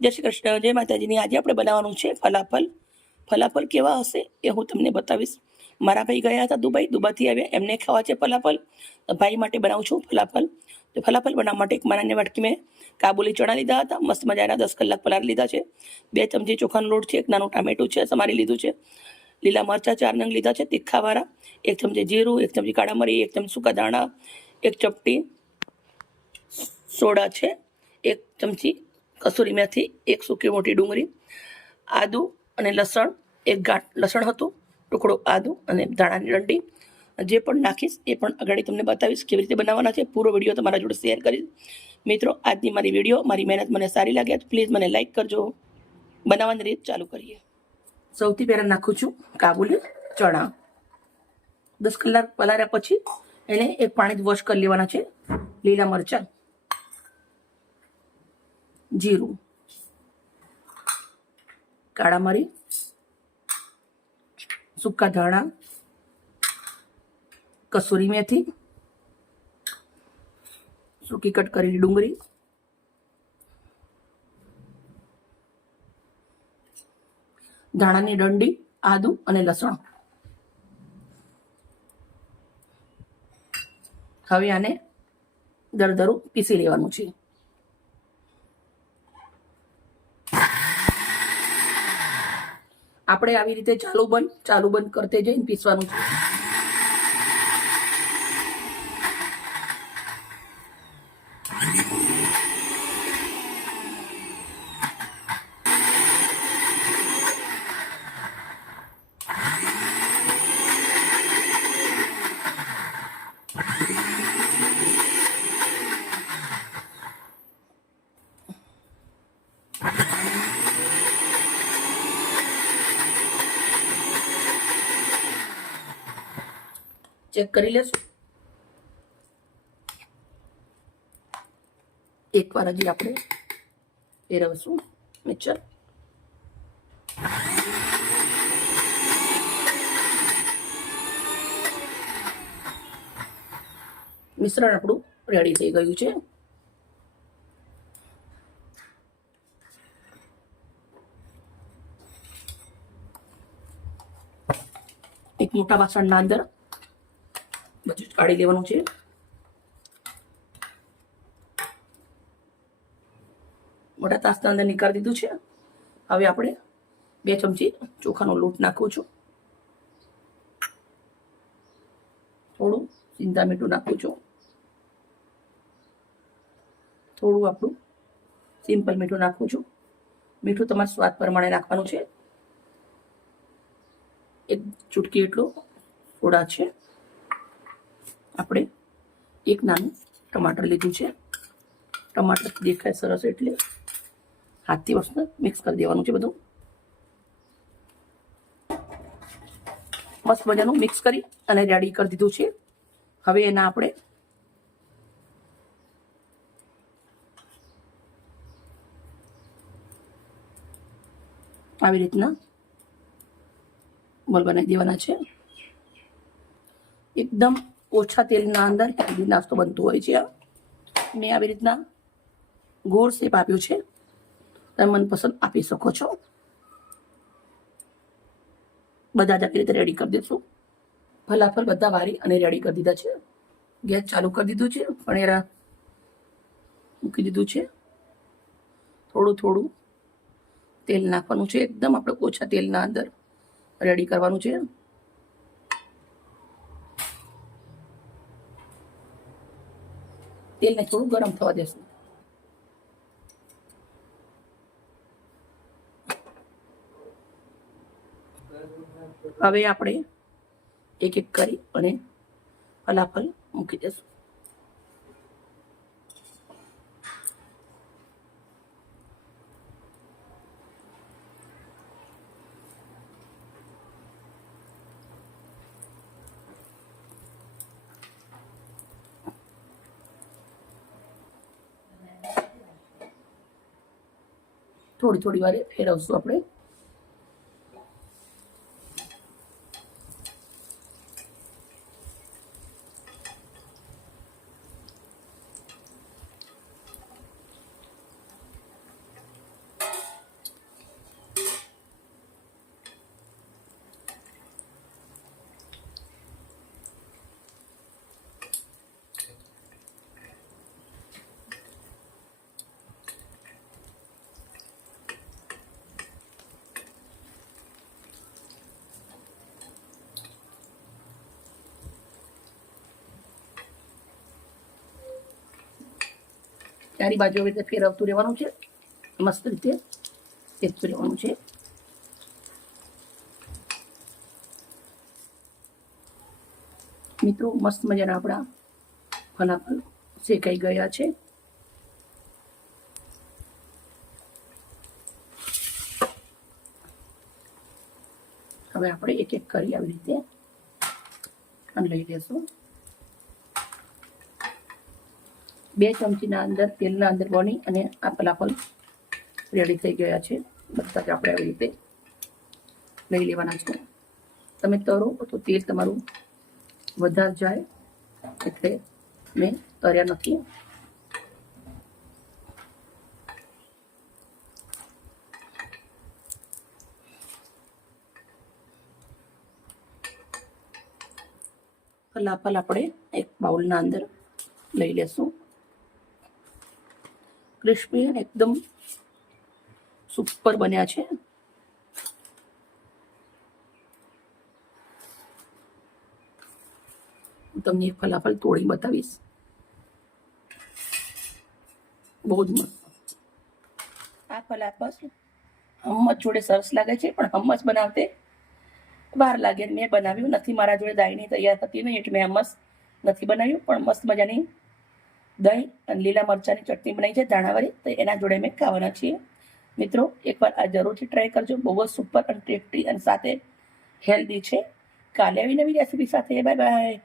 જય શ્રી કૃષ્ણ, જય માતાજીની. આજે આપણે બનાવવાનું છે ફલાફલ. ફલાફલ કેવા હશે એ હું તમને બતાવીશ. મારા ભાઈ ગયા હતા દુબઈ, દુબઈથી આવ્યા. એમને ખાવા છે ફલાફલ. ભાઈ માટે બનાવું છું ફલાફલ. તો ફલાફલ બનાવવા માટે એક માનાની વાટકી મેં કાબુલી ચણા લીધા હતા. મસ્ત મજાના દસ કલાક પલાર લીધા છે. બે ચમચી ચોખાનો લોટ છે, એક નાનું ટામેટું છે, સમારી લીધું છે. લીલા મરચાં, ચાર નંગ લીધા છે, તીખાવાળા. એક ચમચી જીરું, એક ચમચી કાળા મરી, એક ચમચી સૂકા દાણા એક ચપટી સોડા છે, એક ચમચી કસૂરી મેથી, એક સૂકી મોટી ડુંગળી, આદુ અને લસણ, એક ગાંઠ લસણ હતું, ટુકડો આદુ અને ધાણાની દંડી જે પણ નાખીશ એ પણ આગળ તમને બતાવીશ કેવી રીતે બનાવવાના છે. પૂરો વીડિયો તમારા જોડે શેર કરીશ. મિત્રો, આજની મારી વીડિયો, મારી મહેનત મને સારી લાગે પ્લીઝ મને લાઈક કરજો. બનાવવાની રીત ચાલુ કરીએ. સૌથી પહેલાં નાખું છું કાબુલી ચણા. દસ કલાક પલાર્યા પછી એને એક પાણી વોશ કરી લેવાના છે લીલા મરચાં. જીરું. કાળા મરી, સૂકા ધાણા, કસૂરી મેથી, સૂકી કટ કરેલી ડુંગળી, ધાણાની દંડી આદુ અને લસણ. હવે આને દરદરું પીસી લેવાનું છે. આપણે આવી રીતે ચાલુ બંધ ચાલુ બંધ કરતે જઈને પીસવાનું છે ચેક કરી લેશું. એકવાર હજી આપણે ફેરવશું. મિક્સર મિશ્રણ આપણું રેડી થઈ ગયું છે. એક મોટા વાસણના અંદર બધું જ કાઢી લેવાનું છે. મોટા તાસના અંદર નીકાળી દીધું છે. હવે આપણે બે ચમચી ચોખાનો લોટ નાખું છું. થોડું સિંધા મીઠું નાખું છું. થોડું આપણું સિમ્પલ મીઠું નાખું છું. મીઠું તમારા સ્વાદ પ્રમાણે નાખવાનું છે. એક ચૂટકી એટલું સોડા છે. આપણે એક નાનું ટમાટર લીધું છે. ટમાટર દેખાય સરસ એટલે હાથથી વસ્તુ મિક્સ કરી દેવાનું છે બધું. મસ્ત મજાનું મિક્સ કરી અને રેડી કરી દીધું છે. હવે એના આપણે આવી રીતના બોલ બનાવી દેવાના છે. એકદમ ઓછા તેલના અંદર હેલ્ધી નાસ્તો બનતો હોય છે. મેં આવી રીતના ગોળ શેપ આપ્યો છે. તમે મનપસંદ આપી શકો છો. બધા જ આવી રીતે રેડી કરી દઈશું ફલાફલ બધા વારી અને રેડી કરી દીધા છે. ગેસ ચાલુ કરી દીધું છે પણેરા મૂકી દીધું છે. થોડું થોડું તેલ નાખવાનું છે. એકદમ આપણે ઓછા તેલના અંદર રેડી કરવાનું છે. તેલને થોડું ગરમ થવા દેશું. હવે આપણે એક એક કરી અને ફલાફલ મૂકી દેશું. થોડી થોડી વારે ફેરવશું આપણે. ચારી બાજુ આવી રીતે ફેરવતું રહેવાનું છે, મસ્ત રીતે ફેરતું રહેવાનું છે. મિત્રો, મસ્ત મજાના આપણા ફલાફલ શેકાઈ ગયા છે. હવે આપણે એક એક કરી આવી રીતે લઈ લેશું. બે ચમચીના અંદર તેલના અંદર બની અને આ ફલાફલ રેડી થઈ ગયા છે. બધા જ આપણે આવી રીતે લઈ લેવાના છે. તમે તરો તો તેલ તમારું વધારે જાય એટલે મેં તર્યા નથી. ફલાફલ આપણે એક બાઉલના અંદર લઈ લેશું. ક્રિસ્પી અને એકદમ સુપર બન્યા છે. હું તમને એક ફલાફલ તોડી બતાવીશ. બહુ જ મસ્ત. આ ફલાફલ હમ્મસ જોડે સરસ લાગે છે પણ હમ્મસ બનાવતે વાર લાગે. મેં બનાવ્યું નથી. મારા જોડે દાયની તૈયાર થતી નહીં એટલે મેં હમ્મસ નથી બનાવ્યું પણ મસ્ત મજાની દહીં અને લીલા મરચાંની ચટણી બનાવી છે ધાણાવાળી. તો એના જોડે મેં ખાવાના છીએ. મિત્રો, એકવાર આ જરૂરથી ટ્રાય કરજો. બહુ જ સુપર અને ટેસ્ટી અને સાથે હેલ્ધી છે. કાલે આવી નવી રેસીપી સાથે. Bye bye